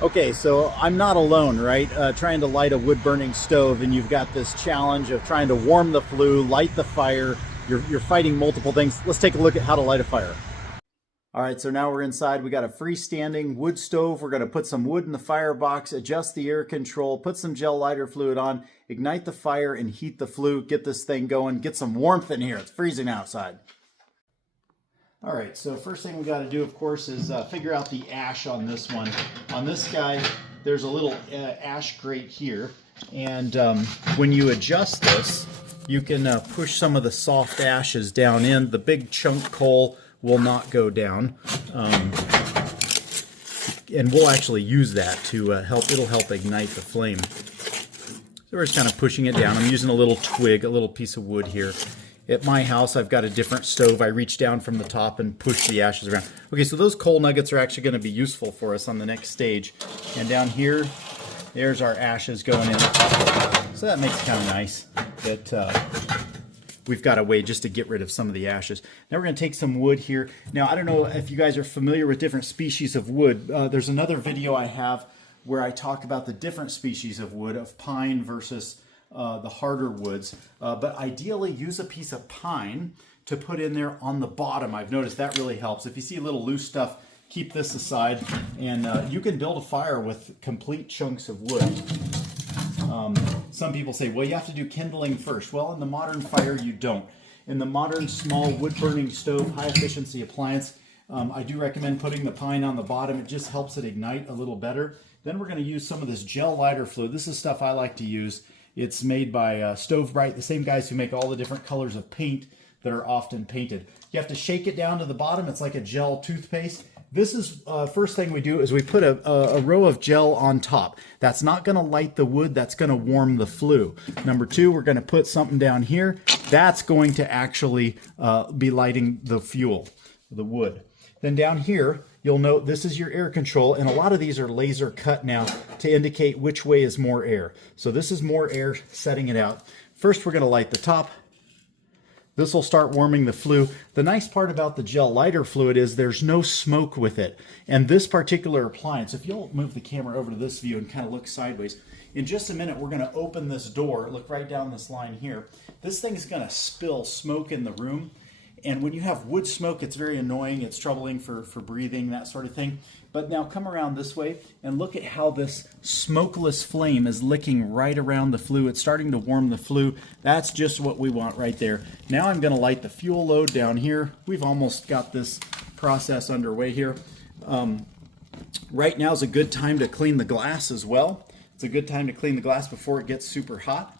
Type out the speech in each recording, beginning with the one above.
Okay, so I'm not alone, right? Trying to light a wood-burning stove, and you've got this challenge of trying to warm the flue, light the fire. You're fighting multiple things. Let's take a look at how to light a fire. All right, so now we're inside. We got a freestanding wood stove. We're going to put some wood in the firebox, adjust the air control, put some gel lighter fluid on, ignite the fire, and heat the flue. Get this thing going. Get some warmth in here. It's freezing outside. All right, so first thing we got to do, of course, is figure out the ash on this one. On this guy, there's a little ash grate here, and when you adjust this, you can push some of the soft ashes down in. The big chunk coal will not go down, and we'll actually use that to help. It'll help ignite the flame. So we're just kind of pushing it down. I'm using a little twig, a little piece of wood here. At my house, I've got a different stove. I reach down from the top and push the ashes around. Okay, so those coal nuggets are actually going to be useful for us on the next stage. And down here, there's our ashes going in. So that makes it kind of nice that we've got a way just to get rid of some of the ashes. Now we're going to take some wood here. Now, I don't know if you guys are familiar with different species of wood. There's another video I have where I talk about the different species of wood, of pine versus the harder woods, but ideally use a piece of pine to put in there on the bottom. I've noticed that really helps. If you see a little loose stuff, keep this aside, and you can build a fire with complete chunks of wood. Some people say, well, you have to do kindling first. Well, in the modern fire, you don't. In the modern small wood-burning stove, high-efficiency appliance, I do recommend putting the pine on the bottom. It just helps it ignite a little better. Then we're going to use some of this gel lighter fluid. This is stuff I like to use. It's made by Stove Bright, the same guys who make all the different colors of paint that are often painted. You have to shake it down to the bottom. It's like a gel toothpaste. This is first thing we do is we put a row of gel on top. That's not going to light the wood. That's going to warm the flue. Number two, we're going to put something down here. That's going to actually be lighting the fuel, the wood. Then down here, you'll note this is your air control, and a lot of these are laser cut now to indicate which way is more air. So this is more air, setting it out. First, we're going to light the top. This will start warming the flue. The nice part about the gel lighter fluid is there's no smoke with it. And this particular appliance, if you'll move the camera over to this view and kind of look sideways, in just a minute, we're going to open this door. Look right down this line here. This thing is going to spill smoke in the room. And when you have wood smoke, it's very annoying. It's troubling for breathing, that sort of thing. But now come around this way and look at how this smokeless flame is licking right around the flue. It's starting to warm the flue. That's just what we want right there. Now I'm going to light the fuel load down here. We've almost got this process underway here. Right now is a good time to clean the glass as well. It's a good time to clean the glass before it gets super hot.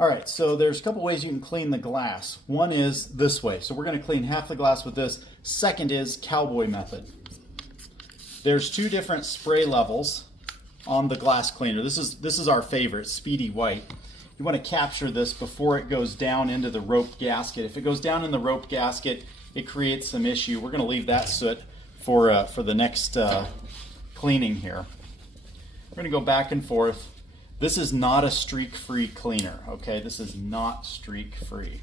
All right, so there's a couple ways you can clean the glass. One is this way. So we're going to clean half the glass with this. Second is Cowboy Method. There's two different spray levels on the glass cleaner. This is our favorite, Speedy White. You want to capture this before it goes down into the rope gasket. If it goes down in the rope gasket, it creates some issue. We're going to leave that soot for the next cleaning here. We're going to go back and forth. This is not a streak-free cleaner, okay? This is not streak-free.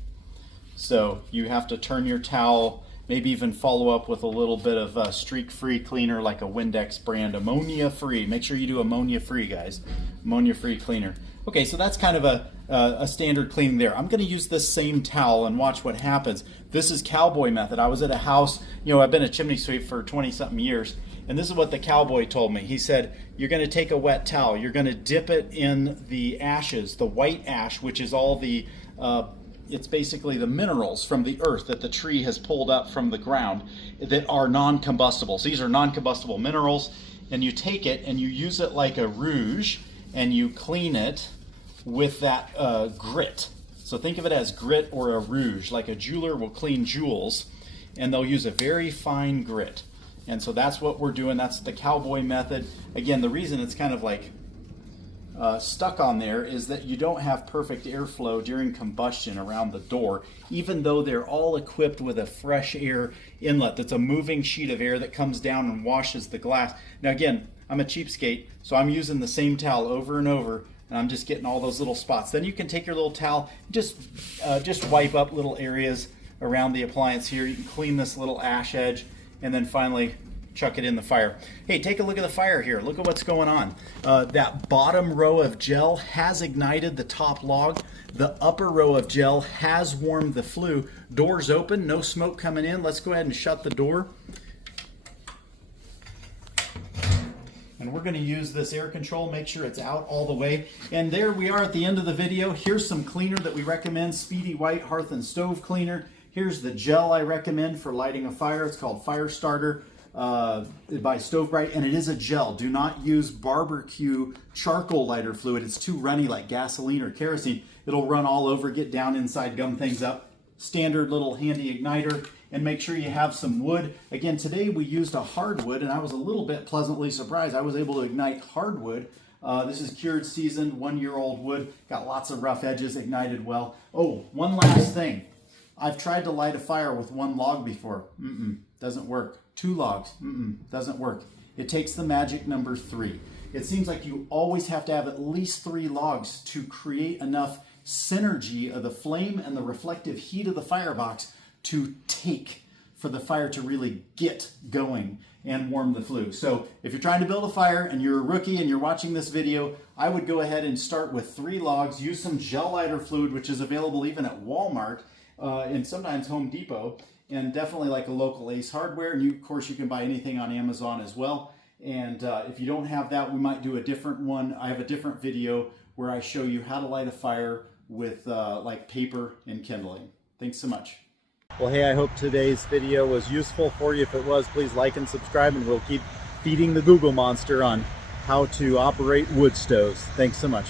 So you have to turn your towel, maybe even follow up with a little bit of streak-free cleaner like a Windex brand, ammonia-free. Make sure you do ammonia-free, guys. Ammonia-free cleaner. Okay, so that's kind of a standard cleaning there. I'm going to use this same towel and watch what happens. This is Cowboy Method. I was at a house, I've been a chimney sweep for 20-something years, and this is what the cowboy told me. He said, you're going to take a wet towel, you're going to dip it in the ashes, the white ash, which is all the, it's basically the minerals from the earth that the tree has pulled up from the ground that are non-combustibles. These are non-combustible minerals, and you take it and you use it like a rouge, and you clean it with that grit. So think of it as grit or a rouge, like a jeweler will clean jewels, and they'll use a very fine grit. And so that's what we're doing. That's the Cowboy Method. Again, the reason it's kind of like stuck on there is that you don't have perfect airflow during combustion around the door, even though they're all equipped with a fresh air inlet that's a moving sheet of air that comes down and washes the glass. Now again, I'm a cheapskate, so I'm using the same towel over and over, and I'm just getting all those little spots. Then you can take your little towel, just wipe up little areas around the appliance here. You can clean this little ash edge, and then finally chuck it in the fire. Hey, take a look at the fire here. Look at what's going on. That bottom row of gel has ignited the top log. The upper row of gel has warmed the flue. Door's open, no smoke coming in. Let's go ahead and shut the door. And we're going to use this air control, make sure it's out all the way. And there we are at the end of the video. Here's some cleaner that we recommend, Speedy White Hearth and Stove Cleaner. Here's the gel I recommend for lighting a fire. It's called Fire Starter by Stove Bright, and it is a gel. Do not use barbecue charcoal lighter fluid. It's too runny like gasoline or kerosene. It'll run all over, get down inside, gum things up. Standard little handy igniter. And make sure you have some wood. Again, today we used a hardwood, and I was a little bit pleasantly surprised. I was able to ignite hardwood. This is cured, seasoned, 1-year-old wood. Got lots of rough edges, ignited well. Oh, one last thing. I've tried to light a fire with 1 log before. Doesn't work. 2 logs. Doesn't work. It takes the magic number 3. It seems like you always have to have at least 3 logs to create enough synergy of the flame and the reflective heat of the firebox to take for the fire to really get going and warm the flue. So if you're trying to build a fire and you're a rookie and you're watching this video, I would go ahead and start with 3 logs. Use some gel lighter fluid, which is available even at Walmart and sometimes Home Depot, and definitely like a local Ace Hardware. And of course, you can buy anything on Amazon as well. And if you don't have that, we might do a different one. I have a different video where I show you how to light a fire with like paper and kindling. Thanks so much. Well, hey, I hope today's video was useful for you. If it was, please like and subscribe, and we'll keep feeding the Google monster on how to operate wood stoves. Thanks so much.